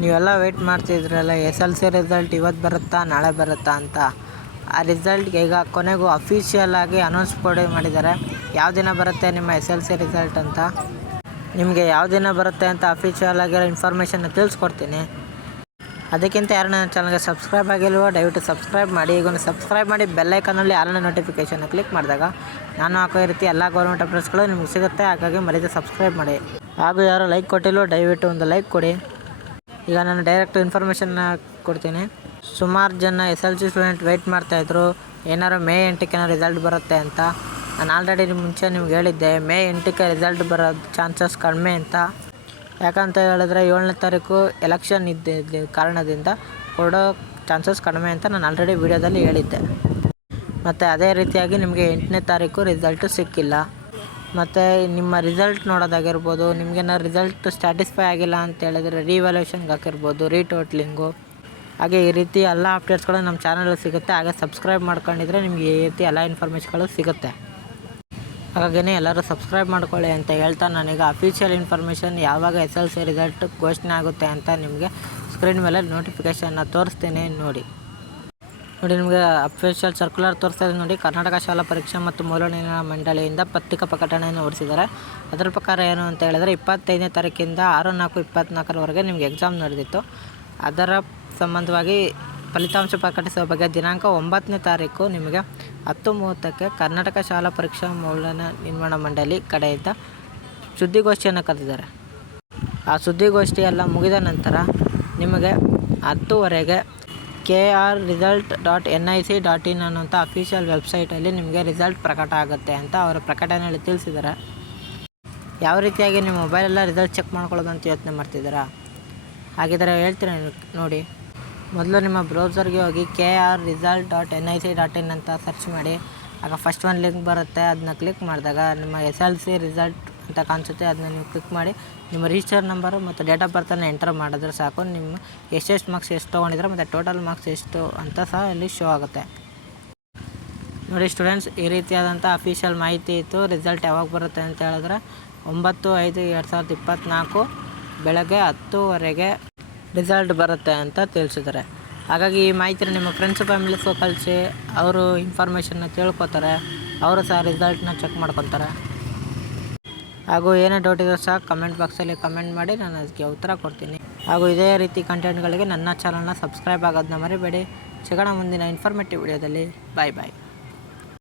ನೀವೆಲ್ಲ ವೆಯ್ಟ್ ಮಾಡ್ತಿದ್ರಲ್ಲ S L C result ಇವತ್ತು ಬರುತ್ತಾ ನಾಳೆ ಬರುತ್ತಾ ಅಂತ. ಆ ರಿಸಲ್ಟ್ಗೆ ಈಗ ಕೊನೆಗೂ ಅಫಿಷಿಯಲ್ ಆಗಿ ಅನೌನ್ಸ್ ಮಾಡಿದ್ದಾರೆ. ಯಾವ ದಿನ ಬರುತ್ತೆ ನಿಮ್ಮ ಎಸ್ ಎಲ್ ಸಿ ರಿಸಲ್ಟ್ ಅಂತ. ನಿಮಗೆ ಯಾವ ದಿನ ಬರುತ್ತೆ ಅಂತ ಅಫಿಷಿಯಲ್ ಆಗಿರೋ ಇನ್ಫಾರ್ಮೇಷನ್ನ ತಿಳಿಸ್ಕೊಡ್ತೀನಿ. ಅದಕ್ಕಿಂತ ಯಾರು ನನ್ನ ಚಾನಲ್ಗೆ ಸಬ್ಸ್ಕ್ರೈಬ್ ಆಗಿಲ್ವೋ ದಯವಿಟ್ಟು ಸಬ್ಸ್ಕ್ರೈಬ್ ಮಾಡಿ. ಈಗ ಸಬ್ಸ್ಕ್ರೈಬ್ ಮಾಡಿ ಬೆಲ್ಲೈಕನಲ್ಲಿ ಆಲ್ನ ನೋಟಿಫಿಕೇಷನ್ನ ಕ್ಲಿಕ್ ಮಾಡಿದಾಗ ನಾನು ಹಾಕೋ ಈ ರೀತಿ ಎಲ್ಲ ಗೌರ್ಮೆಂಟ್ ಅಪ್ಡೇಟ್ಸ್ಗಳು ನಿಮ್ಗೆ ಸಿಗುತ್ತೆ. ಹಾಗಾಗಿ ಮರೀದೆ ಸಬ್ಸ್ಕ್ರೈಬ್ ಮಾಡಿ. ಹಾಗೂ ಯಾರು ಲೈಕ್ ಕೊಟ್ಟಿಲ್ವೋ ದಯವಿಟ್ಟು ಒಂದು ಲೈಕ್ ಕೊಡಿ. ಈಗ ನಾನು ಡೈರೆಕ್ಟ್ ಇನ್ಫಾರ್ಮೇಷನ್ನ ಕೊಡ್ತೀನಿ. ಸುಮಾರು ಜನ S L C student wait ಮಾಡ್ತಾಯಿದ್ರು ಏನಾರು ಮೇ 8ಕ್ಕೆ ರಿಸಲ್ಟ್ ಬರುತ್ತೆ ಅಂತ. ನಾನು ಆಲ್ರೆಡಿ ಮುಂಚೆ ನಿಮ್ಗೆ ಹೇಳಿದ್ದೆ ಮೇ 8ಕ್ಕೆ ರಿಸಲ್ಟ್ ಬರೋದು ಚಾನ್ಸಸ್ ಕಡಿಮೆ ಅಂತ. ಯಾಕಂತ ಹೇಳಿದ್ರೆ 7ನೇ ತಾರೀಕು ಎಲೆಕ್ಷನ್ ಇದ್ದ ಕಾರಣದಿಂದ ಕೊಡೋ ಚಾನ್ಸಸ್ ಕಡಿಮೆ ಅಂತ ನಾನು ಆಲ್ರೆಡಿ ವಿಡಿಯೋದಲ್ಲಿ ಹೇಳಿದ್ದೆ. ಮತ್ತು ಅದೇ ರೀತಿಯಾಗಿ ನಿಮಗೆ 8ನೇ ತಾರೀಕು ರಿಸಲ್ಟು ಸಿಕ್ಕಿಲ್ಲ. ಮತ್ತು ನಿಮ್ಮ ರಿಸಲ್ಟ್ ನೋಡೋದಾಗಿರ್ಬೋದು, ನಿಮಗೇನಾದ್ರು ರಿಸಲ್ಟ್ ಸ್ಯಾಟಿಸ್ಫೈ ಆಗಿಲ್ಲ ಅಂತ ಹೇಳಿದ್ರೆ ರಿವ್ಯಾಲ್ಯೂಷನ್ಗೆ ಹಾಕಿರ್ಬೋದು, ರೀಟೋಟ್ಲಿಂಗು, ಹಾಗೆ ಈ ರೀತಿ ಎಲ್ಲ ಅಪ್ಡೇಟ್ಸ್ಗಳು ನಮ್ಮ ಚಾನಲಲ್ಲಿ ಸಿಗುತ್ತೆ. ಹಾಗೆ ಸಬ್ಸ್ಕ್ರೈಬ್ ಮಾಡ್ಕೊಂಡಿದ್ರೆ ನಿಮಗೆ ಈ ರೀತಿ ಎಲ್ಲ ಇನ್ಫಾರ್ಮೇಷನ್ಗಳು ಸಿಗುತ್ತೆ. ಹಾಗಾಗಿನೇ ಎಲ್ಲರೂ ಸಬ್ಸ್ಕ್ರೈಬ್ ಮಾಡ್ಕೊಳ್ಳಿ ಅಂತ ಹೇಳ್ತಾ ನಾನೀಗ ಅಫಿಷಿಯಲ್ ಇನ್ಫಾರ್ಮೇಷನ್ ಯಾವಾಗ ಎಸ್ ಎಲ್ ಸಿ ರಿಸಲ್ಟ್ ಘೋಷಣೆ ಆಗುತ್ತೆ ಅಂತ ನಿಮಗೆ ಸ್ಕ್ರೀನ್ ಮೇಲೆ ನೋಟಿಫಿಕೇಷನ್ನ ತೋರಿಸ್ತೀನಿ ನೋಡಿ. ನಿಮಗೆ ಅಫಿಷಿಯಲ್ ಸರ್ಕ್ಯುಲರ್ ತೋರಿಸ್ತಾ ಇದೆ ನೋಡಿ. ಕರ್ನಾಟಕ ಶಾಲಾ ಪರೀಕ್ಷಾ ಮತ್ತು ಮೌಲ್ಯನಿರ್ಣಯ ಮಂಡಳಿಯಿಂದ ಪತ್ರಿಕಾ ಪ್ರಕಟಣೆಯನ್ನು ಹೊರಡಿಸಿದ್ದಾರೆ. ಅದರ ಪ್ರಕಾರ ಏನು ಅಂತ ಹೇಳಿದ್ರೆ 25ನೇ ತಾರೀಕಿಂದ 6/4/24 ನಿಮಗೆ ಎಕ್ಸಾಮ್ ನಡೆದಿತ್ತು. ಅದರ ಸಂಬಂಧವಾಗಿ ಫಲಿತಾಂಶ ಪ್ರಕಟಿಸುವ ಬಗ್ಗೆ ದಿನಾಂಕ 9ನೇ ತಾರೀಕು ನಿಮಗೆ 10:30ಕ್ಕೆ ಕರ್ನಾಟಕ ಶಾಲಾ ಪರೀಕ್ಷಾ ಮೌಲ್ಯನಿರ್ಣಯ ಮಂಡಳಿ ಕಡೆಯಿಂದ ಸುದ್ದಿಗೋಷ್ಠಿಯನ್ನು ಕರೆದಿದ್ದಾರೆ. ಆ ಸುದ್ದಿಗೋಷ್ಠಿ ಎಲ್ಲ ಮುಗಿದ ನಂತರ ನಿಮಗೆ 10:00 KRResult.nic.in ಅನ್ನೋಂಥ ಅಫಿಷಿಯಲ್ ವೆಬ್ಸೈಟಲ್ಲಿ ನಿಮಗೆ ರಿಸಲ್ಟ್ ಪ್ರಕಟ ಆಗುತ್ತೆ ಅಂತ ಅವರ ಪ್ರಕಟಣೆಯಲ್ಲಿ ತಿಳಿಸಿದ್ದಾರೆ. ಯಾವ ರೀತಿಯಾಗಿ ನಿಮ್ಮ ಮೊಬೈಲೆಲ್ಲ ರಿಸಲ್ಟ್ ಚೆಕ್ ಮಾಡ್ಕೊಳ್ಳೋದು ಅಂತ ಯೋಚನೆ ಮಾಡ್ತಿದ್ದೀರಾ? ಹಾಗಿದ್ರೆ ಹೇಳ್ತೀನಿ ನೋಡಿ. ಮೊದಲು ನಿಮ್ಮ ಬ್ರೌಸರ್ಗೆ ಹೋಗಿ KRResult.nic.in ಅಂತ ಸರ್ಚ್ ಮಾಡಿ. ಆಗ ಫಸ್ಟ್ ಒಂದು ಲಿಂಕ್ ಬರುತ್ತೆ, ಅದನ್ನ ಕ್ಲಿಕ್ ಮಾಡಿದಾಗ ನಿಮ್ಮ SLC ರಿಸಲ್ಟ್ ಅಂತ ಕಾಣಿಸುತ್ತೆ. ಅದನ್ನ ನೀವು ಕ್ಲಿಕ್ ಮಾಡಿ ನಿಮ್ಮ ರಿಜಿಸ್ಟರ್ ನಂಬರು ಮತ್ತು ಡೇಟ್ ಆಫ್ ಬರ್ತನ್ನು ಎಂಟರ್ ಮಾಡಿದ್ರೆ ಸಾಕು. ನಿಮ್ಮ ಎಷ್ಟೆಷ್ಟು ಮಾರ್ಕ್ಸ್ ಎಷ್ಟು ತೊಗೊಂಡಿದ್ರೆ ಮತ್ತು ಟೋಟಲ್ ಮಾರ್ಕ್ಸ್ ಎಷ್ಟು ಅಂತ ಸಹ ಇಲ್ಲಿ ಶೋ ಆಗುತ್ತೆ ನೋಡಿ. ಸ್ಟೂಡೆಂಟ್ಸ್, ಈ ರೀತಿಯಾದಂಥ ಅಫಿಷಿಯಲ್ ಮಾಹಿತಿ ಇತ್ತು. ರಿಸಲ್ಟ್ ಯಾವಾಗ ಬರುತ್ತೆ ಅಂತ ಹೇಳಿದ್ರೆ 9/5/2024 ಬೆಳಗ್ಗೆ 10:00 ರಿಸಲ್ಟ್ ಬರುತ್ತೆ ಅಂತ ತಿಳಿಸಿದ್ದಾರೆ. ಹಾಗಾಗಿ ಈ ಮಾಹಿತಿನ ನಿಮ್ಮ ಫ್ರೆಂಡ್ಸ್ ಫ್ಯಾಮಿಲೀಸ್ಗೂ ಕಳಿಸಿ. ಅವರು ಇನ್ಫಾರ್ಮೇಷನ್ನ ತಿಳ್ಕೊತಾರೆ, ಅವರು ಸಹ ರಿಸಲ್ಟ್ನ ಚೆಕ್ ಮಾಡ್ಕೊತಾರೆ. ಹಾಗೂ ಏನೇ ಡೌಟ್ ಇದ್ರೂ ಸಹ ಕಮೆಂಟ್ ಬಾಕ್ಸಲ್ಲಿ ಕಮೆಂಟ್ ಮಾಡಿ, ನಾನು ಅದಕ್ಕೆ ಉತ್ತರ ಕೊಡ್ತೀನಿ. ಹಾಗೂ ಇದೇ ರೀತಿ ಕಂಟೆಂಟ್ಗಳಿಗೆ ನನ್ನ ಚಾನಲ್ನ ಸಬ್ಸ್ಕ್ರೈಬ್ ಆಗೋದನ್ನ ಮರಿಬೇಡಿ. ಸಿಗೋಣ ಮುಂದಿನ ಇನ್ಫಾರ್ಮೇಟಿವ್ ವಿಡಿಯೋದಲ್ಲಿ. ಬಾಯ್ ಬಾಯ್.